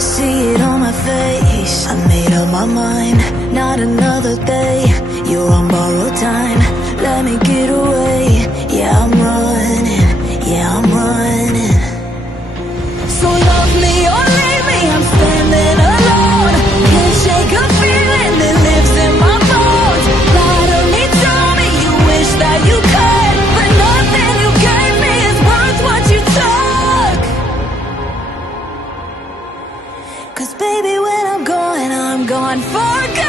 See it on my face, I made up my mind. Not another day, you're on borrowed time. Let me get away, yeah I'm running, yeah I'm running. So love me or leave me, I'm standing alone. Can't shake a feeling that lives in my bones. Lie to me, tell me you wish that you could, but nothing you gave me is worth what you took. Cause baby when I'm gone for good.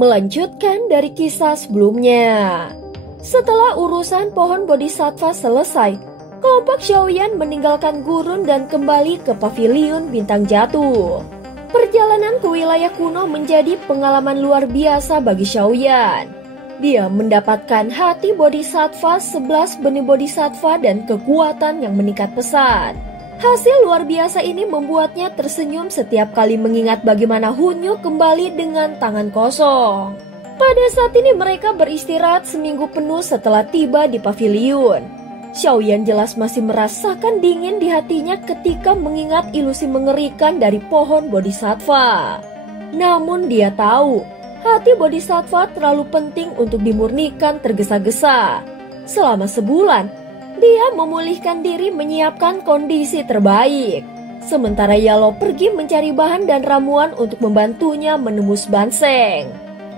Melanjutkan dari kisah sebelumnya. Setelah urusan pohon bodhisattva selesai, kelompok Xiaoyan meninggalkan gurun dan kembali ke paviliun bintang jatuh. Perjalanan ke wilayah kuno menjadi pengalaman luar biasa bagi Xiaoyan. Dia mendapatkan hati bodhisattva, 11 benih bodhisattva dan kekuatan yang meningkat pesat. Hasil luar biasa ini membuatnya tersenyum setiap kali mengingat bagaimana Hunyo kembali dengan tangan kosong. Pada saat ini mereka beristirahat seminggu penuh setelah tiba di paviliun. Xiaoyan jelas masih merasakan dingin di hatinya ketika mengingat ilusi mengerikan dari pohon bodhisattva. Namun dia tahu, hati bodhisattva terlalu penting untuk dimurnikan tergesa-gesa. Selama sebulan, dia memulihkan diri menyiapkan kondisi terbaik. Sementara Yalo pergi mencari bahan dan ramuan untuk membantunya menembus Banseng.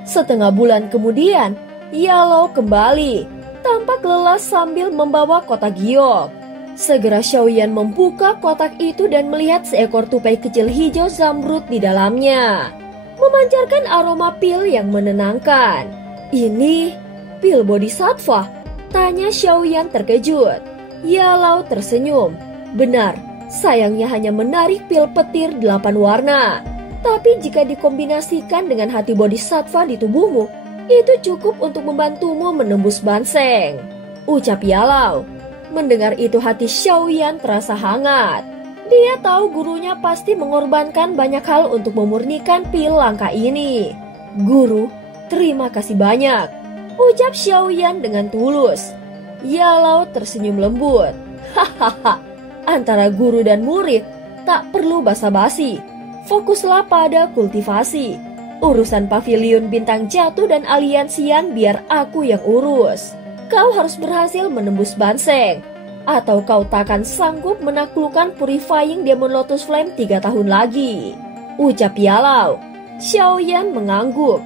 Setengah bulan kemudian, Yalo kembali, tampak lelah sambil membawa kotak giok. Segera Xiaoyan membuka kotak itu dan melihat seekor tupai kecil hijau zamrud di dalamnya, memancarkan aroma pil yang menenangkan. Ini pil bodhisattva? Tanya Xiaoyan terkejut. Yalo tersenyum. Benar, sayangnya hanya menarik pil petir 8 warna. Tapi jika dikombinasikan dengan hati bodhisattva di tubuhmu, itu cukup untuk membantumu menembus Banseng, ucap Yalo. Mendengar itu hati Xiaoyan terasa hangat. Dia tahu gurunya pasti mengorbankan banyak hal untuk memurnikan pil langka ini. Guru, terima kasih banyak, ucap Xiaoyan dengan tulus. Yalo tersenyum lembut. Hahaha, antara guru dan murid tak perlu basa-basi. Fokuslah pada kultivasi. Urusan paviliun bintang jatuh dan aliansian biar aku yang urus. Kau harus berhasil menembus Banseng, atau kau takkan sanggup menaklukkan Purifying Demon Lotus Flame 3 tahun lagi, ucap Yalo. Xiaoyan mengangguk.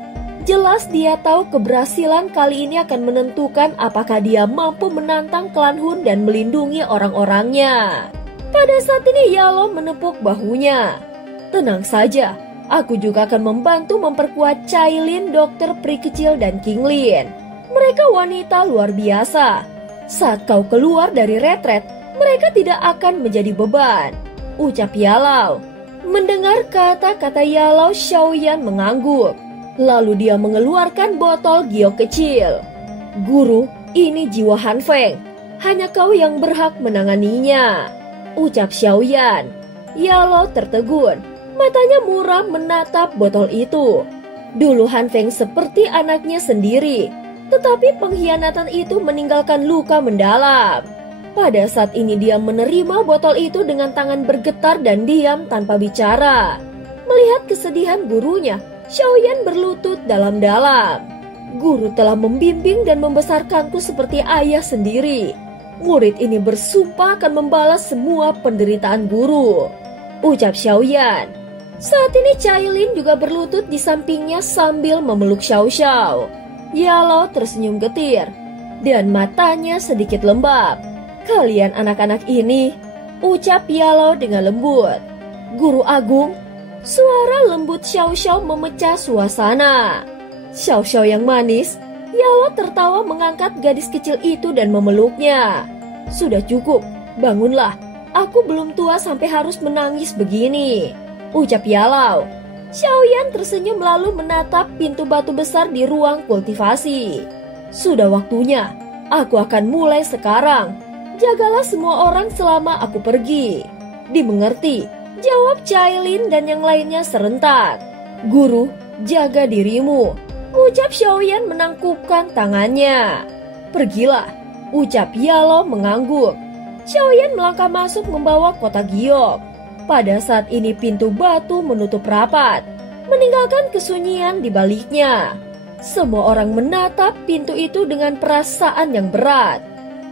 Jelas dia tahu keberhasilan kali ini akan menentukan apakah dia mampu menantang klan Hun dan melindungi orang-orangnya. Pada saat ini Yalo menepuk bahunya. Tenang saja, aku juga akan membantu memperkuat Cailin, Dokter Pri Kecil dan King Lin. Mereka wanita luar biasa. Saat kau keluar dari retret, mereka tidak akan menjadi beban, ucap Yalo. Mendengar kata-kata Yalo, Xiaoyan mengangguk. Lalu dia mengeluarkan botol giok kecil. Guru, ini jiwa Han Feng. Hanya kau yang berhak menanganinya, ucap Xiaoyan. Yalo tertegun. Matanya muram menatap botol itu. Dulu Han Feng seperti anaknya sendiri, tetapi pengkhianatan itu meninggalkan luka mendalam. Pada saat ini dia menerima botol itu dengan tangan bergetar dan diam tanpa bicara. Melihat kesedihan gurunya, Xiaoyan berlutut dalam-dalam. Guru telah membimbing dan membesarkanku seperti ayah sendiri. Murid ini bersumpah akan membalas semua penderitaan guru, ucap Xiaoyan. Saat ini Cailin juga berlutut di sampingnya sambil memeluk Xiao Xiao. Yalo tersenyum getir dan matanya sedikit lembab. Kalian anak-anak ini, ucap Yalo dengan lembut. Guru Agung, suara lembut Xiao Xiao memecah suasana. Xiao Xiao yang manis, Yalo tertawa mengangkat gadis kecil itu dan memeluknya. Sudah cukup, bangunlah. Aku belum tua sampai harus menangis begini, ucap Yalo. Xiaoyan tersenyum lalu menatap pintu batu besar di ruang kultivasi. Sudah waktunya, aku akan mulai sekarang. Jagalah semua orang selama aku pergi. Dimengerti, jawab Cailin dan yang lainnya serentak. Guru, jaga dirimu. Ucap Xiaoyan menangkupkan tangannya. Pergilah, ucap Yalo mengangguk. Xiaoyan melangkah masuk membawa kotak giok. Pada saat ini pintu batu menutup rapat, meninggalkan kesunyian di baliknya. Semua orang menatap pintu itu dengan perasaan yang berat.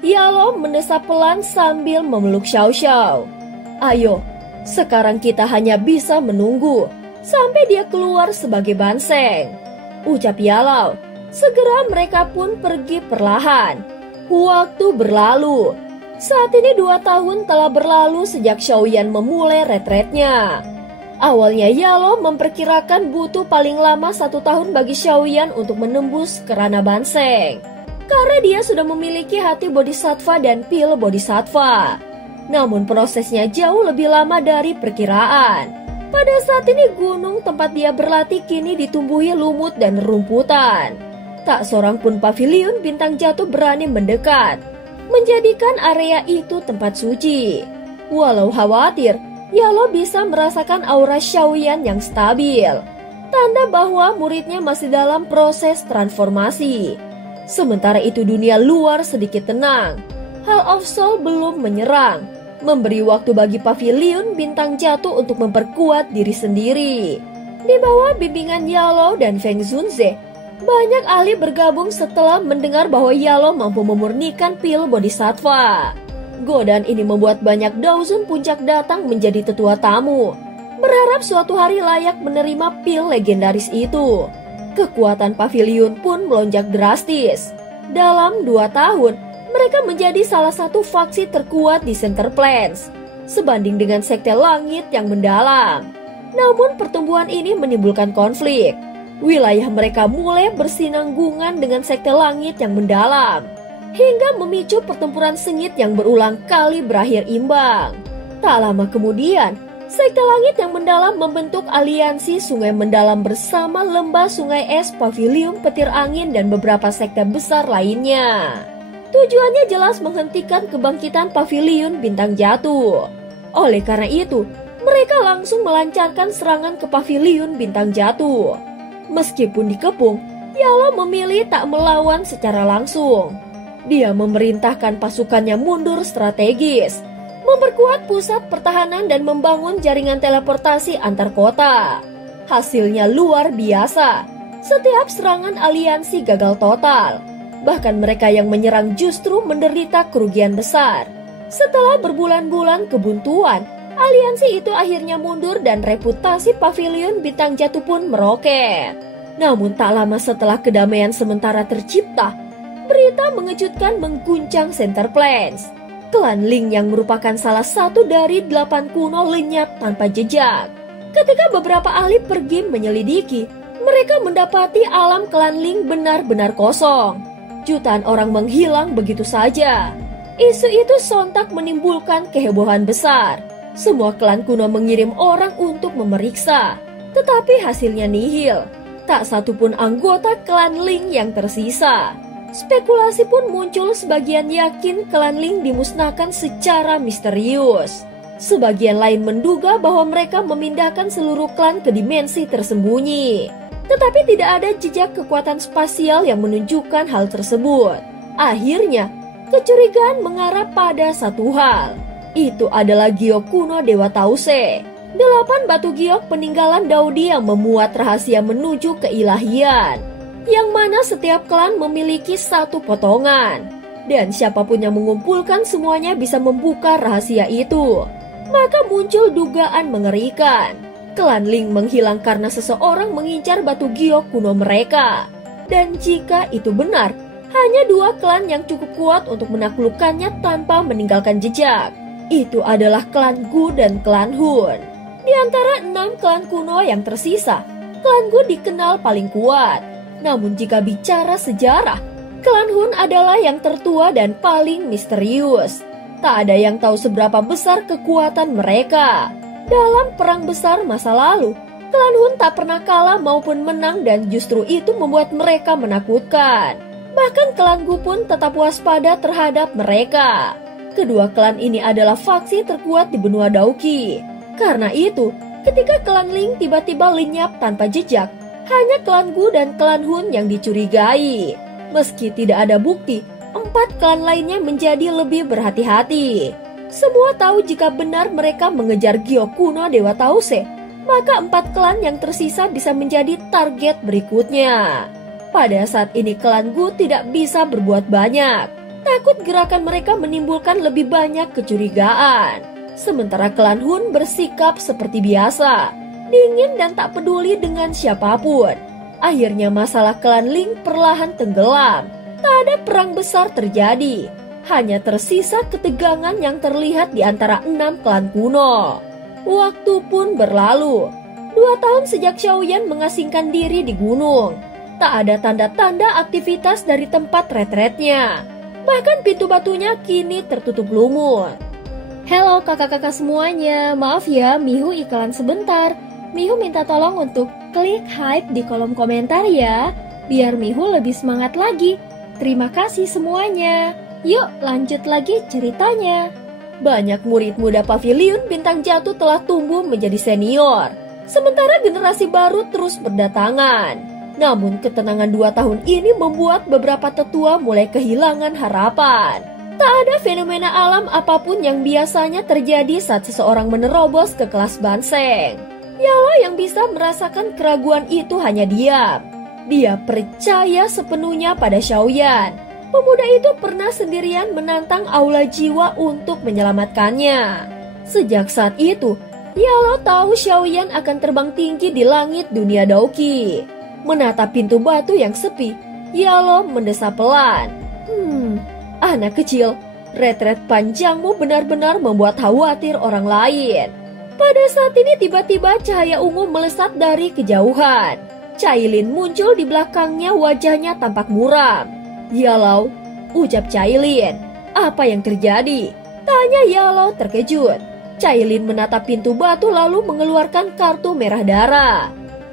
Yalo mendesap pelan sambil memeluk Xiao Xiao. Ayo, sekarang kita hanya bisa menunggu sampai dia keluar sebagai banseng, ucap Yalo. Segera mereka pun pergi perlahan. Waktu berlalu. Saat ini 2 tahun telah berlalu sejak Xiaoyan memulai retretnya. Awalnya Yalo memperkirakan butuh paling lama 1 tahun bagi Xiaoyan untuk menembus ke ranah banseng, karena dia sudah memiliki hati bodhisattva dan pil bodhisattva. Namun prosesnya jauh lebih lama dari perkiraan. Pada saat ini gunung tempat dia berlatih kini ditumbuhi lumut dan rumputan. Tak seorang pun paviliun bintang jatuh berani mendekat, menjadikan area itu tempat suci. Walau khawatir, Yalo bisa merasakan aura Xiaoyan yang stabil, tanda bahwa muridnya masih dalam proses transformasi. Sementara itu dunia luar sedikit tenang. Hall of Soul belum menyerang, memberi waktu bagi paviliun bintang jatuh untuk memperkuat diri sendiri. Di bawah bimbingan Yalo dan Feng Zunze, banyak ahli bergabung setelah mendengar bahwa Yalo mampu memurnikan pil bodhisattva. Godaan ini membuat banyak Daozun puncak datang menjadi tetua tamu, berharap suatu hari layak menerima pil legendaris itu. Kekuatan paviliun pun melonjak drastis. Dalam 2 tahun, mereka menjadi salah satu faksi terkuat di Center Plains, sebanding dengan Sekte Langit yang mendalam. Namun pertumbuhan ini menimbulkan konflik. Wilayah mereka mulai bersinanggungan dengan Sekte Langit yang mendalam, hingga memicu pertempuran sengit yang berulang kali berakhir imbang. Tak lama kemudian, Sekte Langit yang mendalam membentuk aliansi Sungai Mendalam bersama Lembah Sungai Es, Paviliun Petir Angin, dan beberapa sekte besar lainnya. Tujuannya jelas menghentikan kebangkitan Paviliun Bintang Jatuh. Oleh karena itu, mereka langsung melancarkan serangan ke Paviliun Bintang Jatuh. Meskipun dikepung, Yalo memilih tak melawan secara langsung. Dia memerintahkan pasukannya mundur strategis, memperkuat pusat pertahanan dan membangun jaringan teleportasi antar kota. Hasilnya luar biasa. Setiap serangan aliansi gagal total. Bahkan mereka yang menyerang justru menderita kerugian besar. Setelah berbulan-bulan kebuntuan, aliansi itu akhirnya mundur dan reputasi Paviliun Bintang Jatuh pun meroket. Namun tak lama setelah kedamaian sementara tercipta, berita mengejutkan mengguncang Center Plains. Klan Ling yang merupakan salah satu dari 8 kuno lenyap tanpa jejak. Ketika beberapa ahli pergi menyelidiki, mereka mendapati alam klan Ling benar-benar kosong. Jutaan orang menghilang begitu saja. Isu itu sontak menimbulkan kehebohan besar. Semua klan kuno mengirim orang untuk memeriksa, tetapi hasilnya nihil. Tak satu pun anggota klan Ling yang tersisa. Spekulasi pun muncul, sebagian yakin klan Ling dimusnahkan secara misterius. Sebagian lain menduga bahwa mereka memindahkan seluruh klan ke dimensi tersembunyi. Tetapi tidak ada jejak kekuatan spasial yang menunjukkan hal tersebut. Akhirnya, kecurigaan mengarah pada satu hal. Itu adalah giok kuno Dewa Tause. 8 batu giok peninggalan Daudi yang memuat rahasia menuju keilahian, yang mana setiap klan memiliki satu potongan, dan siapapun yang mengumpulkan semuanya bisa membuka rahasia itu. Maka muncul dugaan mengerikan. Klan Ling menghilang karena seseorang mengincar batu giok kuno mereka. Dan jika itu benar, hanya 2 klan yang cukup kuat untuk menaklukkannya tanpa meninggalkan jejak. Itu adalah klan Gu dan klan Hun. Di antara 6 klan kuno yang tersisa, klan Gu dikenal paling kuat. Namun jika bicara sejarah, klan Hun adalah yang tertua dan paling misterius. Tak ada yang tahu seberapa besar kekuatan mereka. Dalam perang besar masa lalu, klan Hun tak pernah kalah maupun menang, dan justru itu membuat mereka menakutkan. Bahkan klan Gu pun tetap waspada terhadap mereka. Kedua klan ini adalah faksi terkuat di benua Dauki. Karena itu, ketika klan Ling tiba-tiba lenyap tanpa jejak, Hanya klan Gu dan klan Hun yang dicurigai. Meski tidak ada bukti, 4 klan lainnya menjadi lebih berhati-hati. Semua tahu jika benar mereka mengejar Gyo kuno Dewa Tause, maka 4 klan yang tersisa bisa menjadi target berikutnya. Pada saat ini klan Gu tidak bisa berbuat banyak. Takut gerakan mereka menimbulkan lebih banyak kecurigaan. Sementara klan Hun bersikap seperti biasa, dingin dan tak peduli dengan siapapun. Akhirnya masalah klan Ling perlahan tenggelam. Tak ada perang besar terjadi. Hanya tersisa ketegangan yang terlihat di antara 6 klan kuno. Waktu pun berlalu. 2 tahun sejak Xiaoyan mengasingkan diri di gunung. Tak ada tanda-tanda aktivitas dari tempat retretnya. Bahkan pintu batunya kini tertutup lumut. Halo kakak-kakak semuanya, maaf ya Mihu iklan sebentar. Mihu minta tolong untuk klik hype di kolom komentar ya, biar Mihu lebih semangat lagi. Terima kasih semuanya. Yuk lanjut lagi ceritanya. Banyak murid muda Paviliun Bintang Jatuh telah tumbuh menjadi senior. Sementara generasi baru terus berdatangan. Namun ketenangan 2 tahun ini membuat beberapa tetua mulai kehilangan harapan. Tak ada fenomena alam apapun yang biasanya terjadi saat seseorang menerobos ke kelas Banseng. Yalo yang bisa merasakan keraguan itu hanya diam. Dia percaya sepenuhnya pada Xiaoyan. Pemuda itu pernah sendirian menantang aula jiwa untuk menyelamatkannya. Sejak saat itu, Yalo tahu Xiaoyan akan terbang tinggi di langit dunia Daoqi. Menatap pintu batu yang sepi, Yalo mendesah pelan. Anak kecil, retret panjangmu benar-benar membuat khawatir orang lain. Pada saat ini tiba-tiba cahaya ungu melesat dari kejauhan. Cailin muncul di belakangnya, wajahnya tampak muram. Yalo, ucap Cailin. Apa yang terjadi? Tanya Yalo terkejut. Cailin menatap pintu batu lalu mengeluarkan kartu merah darah.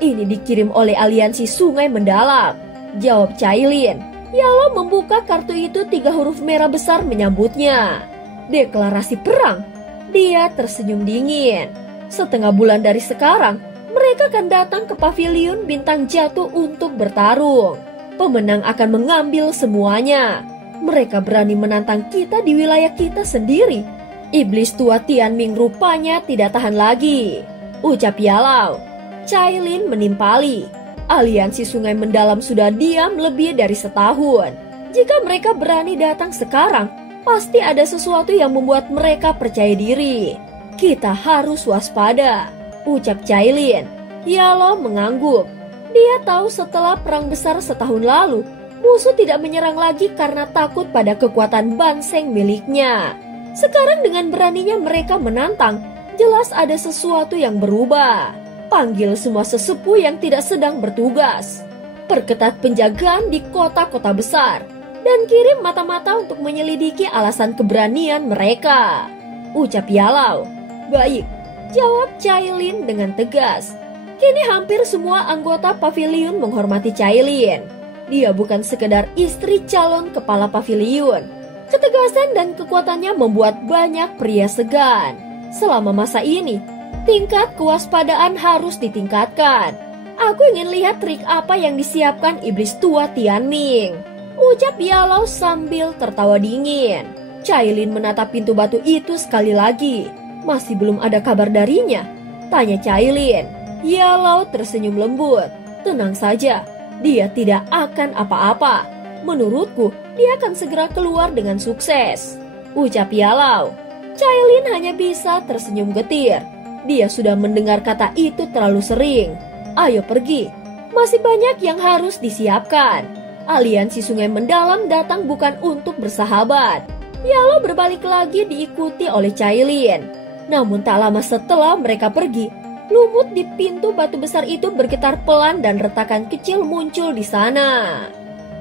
Ini dikirim oleh aliansi Sungai Mendalam, jawab Cailin. Yalo membuka kartu itu, 3 huruf merah besar menyambutnya. Deklarasi perang. Dia tersenyum dingin. Setengah bulan dari sekarang, mereka akan datang ke Paviliun Bintang Jatuh untuk bertarung. Pemenang akan mengambil semuanya. Mereka berani menantang kita di wilayah kita sendiri. Iblis tua Tianming rupanya tidak tahan lagi, ucap Yalo. Cailin menimpali. Aliansi Sungai Mendalam sudah diam lebih dari setahun. Jika mereka berani datang sekarang, pasti ada sesuatu yang membuat mereka percaya diri. Kita harus waspada, ucap Cailin. Yalo mengangguk. Dia tahu setelah perang besar setahun lalu, musuh tidak menyerang lagi karena takut pada kekuatan Banseng miliknya. Sekarang dengan beraninya mereka menantang, jelas ada sesuatu yang berubah. Panggil semua sesepuh yang tidak sedang bertugas. Perketat penjagaan di kota-kota besar. Dan kirim mata-mata untuk menyelidiki alasan keberanian mereka, ucap Yalo. Baik, jawab Cailin dengan tegas. Kini hampir semua anggota Paviliun menghormati Cailin. Dia bukan sekedar istri calon kepala Paviliun. Ketegasan dan kekuatannya membuat banyak pria segan. Selama masa ini, tingkat kewaspadaan harus ditingkatkan. Aku ingin lihat trik apa yang disiapkan iblis tua Tianming, ucap Yalo sambil tertawa dingin. Cailin menatap pintu batu itu sekali lagi. Masih belum ada kabar darinya, tanya Cailin. Yalo tersenyum lembut. Tenang saja, dia tidak akan apa-apa. Menurutku, dia akan segera keluar dengan sukses, ucap Yalo. Cailin hanya bisa tersenyum getir. Dia sudah mendengar kata itu terlalu sering. Ayo pergi, masih banyak yang harus disiapkan. Aliansi Sungai Mendalam datang bukan untuk bersahabat. Yalo berbalik lagi diikuti oleh Cailin. Namun tak lama setelah mereka pergi, lumut di pintu batu besar itu bergetar pelan dan retakan kecil muncul di sana.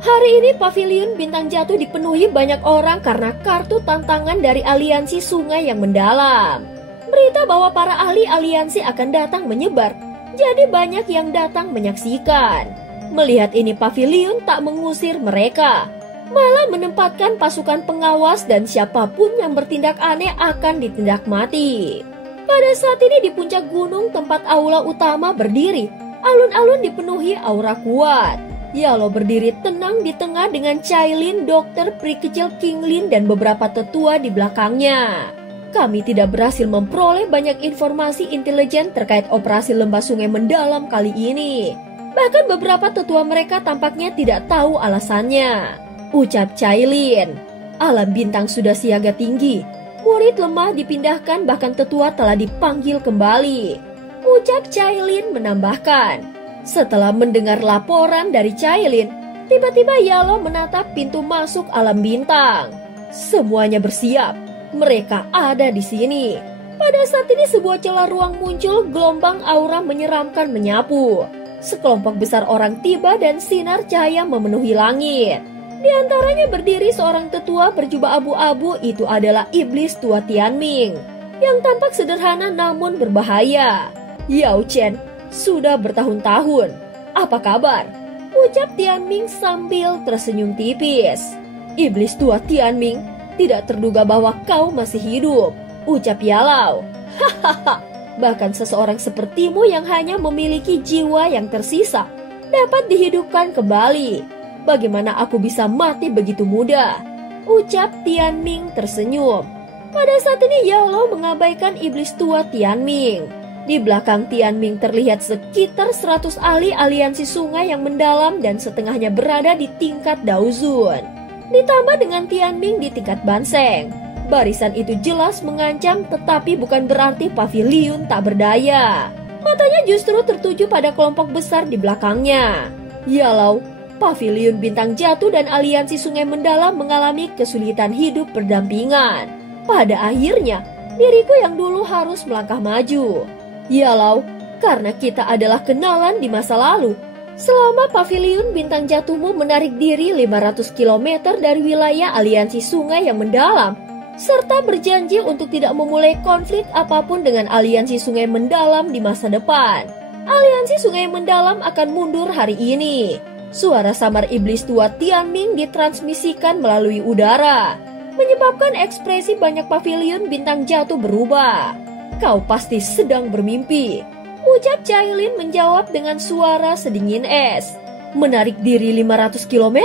Hari ini Paviliun Bintang Jatuh dipenuhi banyak orang karena kartu tantangan dari Aliansi Sungai yang Mendalam. Berita bahwa para ahli aliansi akan datang menyebar, jadi banyak yang datang menyaksikan. Melihat ini Paviliun tak mengusir mereka, malah menempatkan pasukan pengawas dan siapapun yang bertindak aneh akan ditindak mati. Pada saat ini di puncak gunung tempat aula utama berdiri, Alun-alun dipenuhi aura kuat. Yalo berdiri tenang di tengah dengan Cailin, dokter peri kecil Kinglin, dan beberapa tetua di belakangnya. Kami tidak berhasil memperoleh banyak informasi intelijen terkait operasi lembah sungai mendalam kali ini. Bahkan beberapa tetua mereka tampaknya tidak tahu alasannya. Ucap Cailin. Alam bintang sudah siaga tinggi. Murid lemah dipindahkan, bahkan tetua telah dipanggil kembali. Ucap Cailin menambahkan. Setelah mendengar laporan dari Cailin, tiba-tiba Yalo menatap pintu masuk alam bintang. Semuanya bersiap. Mereka ada di sini. Pada saat ini sebuah celah ruang muncul, gelombang aura menyeramkan menyapu. Sekelompok besar orang tiba dan sinar cahaya memenuhi langit. Di antaranya berdiri seorang tetua berjubah abu-abu. Itu adalah iblis tua Tianming, yang tampak sederhana namun berbahaya. Yao Chen, sudah bertahun-tahun. Apa kabar? Ucap Tianming sambil tersenyum tipis. Iblis tua Tianming, tidak terduga bahwa kau masih hidup. Ucap Yalau. Hahaha, bahkan seseorang sepertimu yang hanya memiliki jiwa yang tersisa dapat dihidupkan kembali. Bagaimana aku bisa mati begitu mudah? Ucap Tianming tersenyum. Pada saat ini Yalo mengabaikan iblis tua Tianming. Di belakang Tianming terlihat sekitar 100 ahli aliansi sungai yang mendalam dan setengahnya berada di tingkat Daozun. Ditambah dengan Tianming di tingkat Banseng. Barisan itu jelas mengancam, tetapi bukan berarti pavilion tak berdaya. Matanya justru tertuju pada kelompok besar di belakangnya. Yalau, pavilion bintang jatuh dan aliansi sungai mendalam mengalami kesulitan hidup berdampingan. Pada akhirnya, diriku yang dulu harus melangkah maju. Yalau, karena kita adalah kenalan di masa lalu. Selama pavilion bintang jatuhmu menarik diri 500 km dari wilayah aliansi sungai yang mendalam, serta berjanji untuk tidak memulai konflik apapun dengan aliansi sungai mendalam di masa depan. Aliansi sungai mendalam akan mundur hari ini. Suara samar iblis tua Tianming ditransmisikan melalui udara, menyebabkan ekspresi banyak pavilion bintang jatuh berubah. Kau pasti sedang bermimpi. Ucap Cailin menjawab dengan suara sedingin es. Menarik diri 500 km?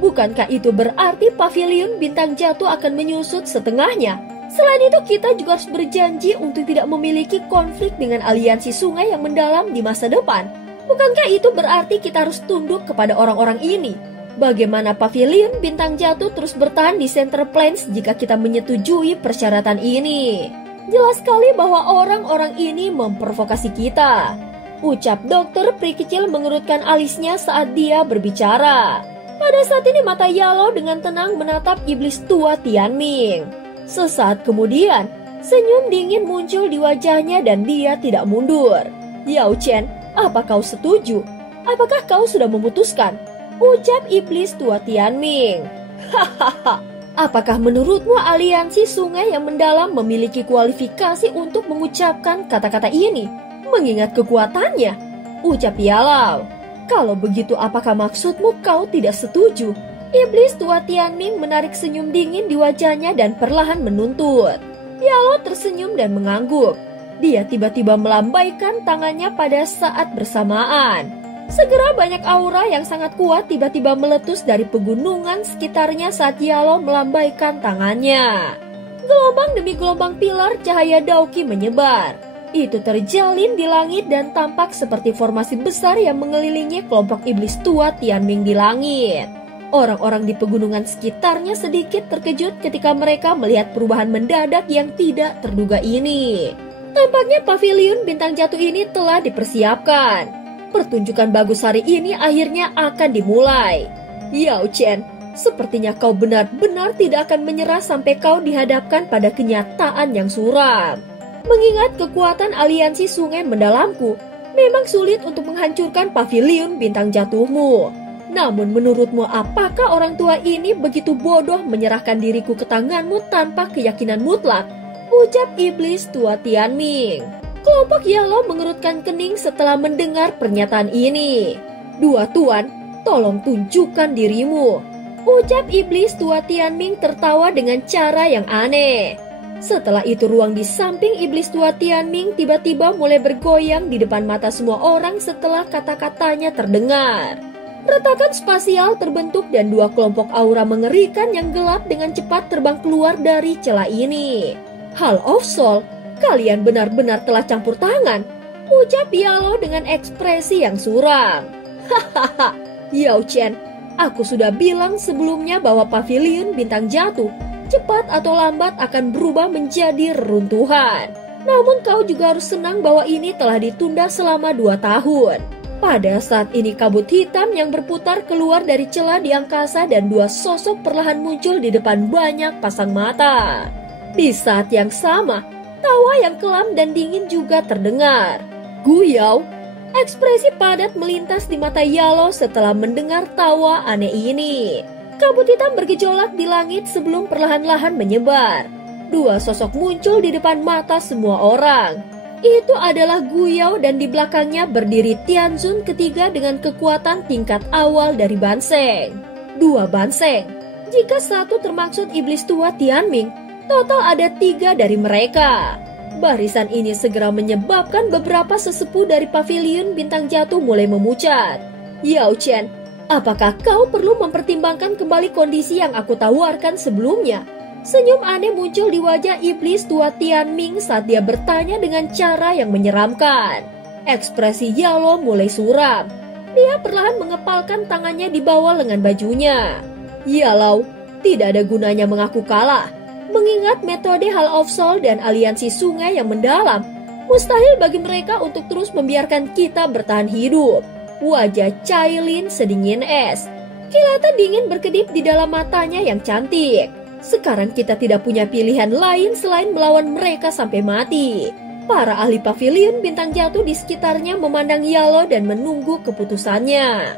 Bukankah itu berarti pavilion bintang jatuh akan menyusut setengahnya? Selain itu kita juga harus berjanji untuk tidak memiliki konflik dengan aliansi sungai yang mendalam di masa depan. Bukankah itu berarti kita harus tunduk kepada orang-orang ini? Bagaimana pavilion bintang jatuh terus bertahan di Center Plains jika kita menyetujui persyaratan ini? Jelas sekali bahwa orang-orang ini memprovokasi kita. Ucap dokter peri kecil mengerutkan alisnya saat dia berbicara. Pada saat ini mata Yalo dengan tenang menatap iblis tua Tianming. Sesaat kemudian, senyum dingin muncul di wajahnya dan dia tidak mundur. Yao Chen, apa kau setuju? Apakah kau sudah memutuskan? Ucap iblis tua Tianming. Hahaha. Apakah menurutmu aliansi sungai yang mendalam memiliki kualifikasi untuk mengucapkan kata-kata ini? Mengingat kekuatannya, ucap Yalau. Kalau begitu apakah maksudmu kau tidak setuju? Iblis tua Tianming menarik senyum dingin di wajahnya dan perlahan menuntut. Yalau tersenyum dan mengangguk. Dia tiba-tiba melambaikan tangannya pada saat bersamaan. Segera banyak aura yang sangat kuat tiba-tiba meletus dari pegunungan sekitarnya saat Yalo melambaikan tangannya. Gelombang demi gelombang pilar cahaya Daoki menyebar. Itu terjalin di langit dan tampak seperti formasi besar yang mengelilingi kelompok iblis tua Tianming di langit. Orang-orang di pegunungan sekitarnya sedikit terkejut ketika mereka melihat perubahan mendadak yang tidak terduga ini. Tampaknya pavilion bintang jatuh ini telah dipersiapkan. Pertunjukan bagus hari ini akhirnya akan dimulai. Yao Chen, sepertinya kau benar-benar tidak akan menyerah sampai kau dihadapkan pada kenyataan yang suram. Mengingat kekuatan aliansi sungai mendalamku, memang sulit untuk menghancurkan pavilion bintang jatuhmu. Namun menurutmu apakah orang tua ini begitu bodoh menyerahkan diriku ke tanganmu tanpa keyakinan mutlak? Ucap iblis tua Tianming. Kelompok Yalo mengerutkan kening setelah mendengar pernyataan ini. Dua tuan, tolong tunjukkan dirimu. Ucap iblis tua Tianming tertawa dengan cara yang aneh. Setelah itu ruang di samping iblis tua Tianming tiba-tiba mulai bergoyang di depan mata semua orang setelah kata-katanya terdengar. Retakan spasial terbentuk dan dua kelompok aura mengerikan yang gelap dengan cepat terbang keluar dari celah ini. Hall of Soul, kalian benar-benar telah campur tangan, ucap Yalo dengan ekspresi yang suram. Hahaha, Yao Chen, aku sudah bilang sebelumnya bahwa pavilion bintang jatuh cepat atau lambat akan berubah menjadi reruntuhan. Namun kau juga harus senang bahwa ini telah ditunda selama 2 tahun. Pada saat ini kabut hitam yang berputar keluar dari celah di angkasa dan dua sosok perlahan muncul di depan banyak pasang mata. Di saat yang sama, tawa yang kelam dan dingin juga terdengar. Guyao, ekspresi padat melintas di mata Yalo setelah mendengar tawa aneh ini. Kabut hitam bergejolak di langit sebelum perlahan-lahan menyebar. Dua sosok muncul di depan mata semua orang. Itu adalah Guyao dan di belakangnya berdiri Tianzun ketiga dengan kekuatan tingkat awal dari Banseng. 2 Banseng. Jika satu termaksud iblis tua Tianming, total ada 3 dari mereka. Barisan ini segera menyebabkan beberapa sesepuh dari pavilion bintang jatuh mulai memucat. Yao Chen, apakah kau perlu mempertimbangkan kembali kondisi yang aku tawarkan sebelumnya? Senyum aneh muncul di wajah iblis tua Tianming saat dia bertanya dengan cara yang menyeramkan. Ekspresi Yalo mulai suram. Dia perlahan mengepalkan tangannya di bawah lengan bajunya. Yalo, tidak ada gunanya mengaku kalah. Mengingat metode Hall of Soul dan aliansi sungai yang mendalam, mustahil bagi mereka untuk terus membiarkan kita bertahan hidup. Wajah Cailin sedingin es. Kilatan dingin berkedip di dalam matanya yang cantik. Sekarang kita tidak punya pilihan lain selain melawan mereka sampai mati. Para ahli pavilion bintang jatuh di sekitarnya memandang Yalo dan menunggu keputusannya.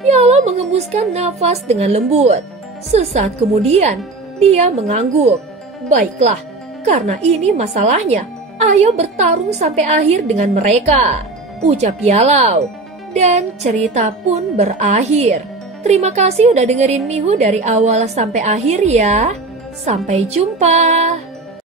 Yalo mengembuskan nafas dengan lembut. Sesaat kemudian, dia mengangguk. Baiklah, karena ini masalahnya, ayo bertarung sampai akhir dengan mereka, ucap Yalo. Dan cerita pun berakhir. Terima kasih udah dengerin Mihu dari awal sampai akhir ya. Sampai jumpa.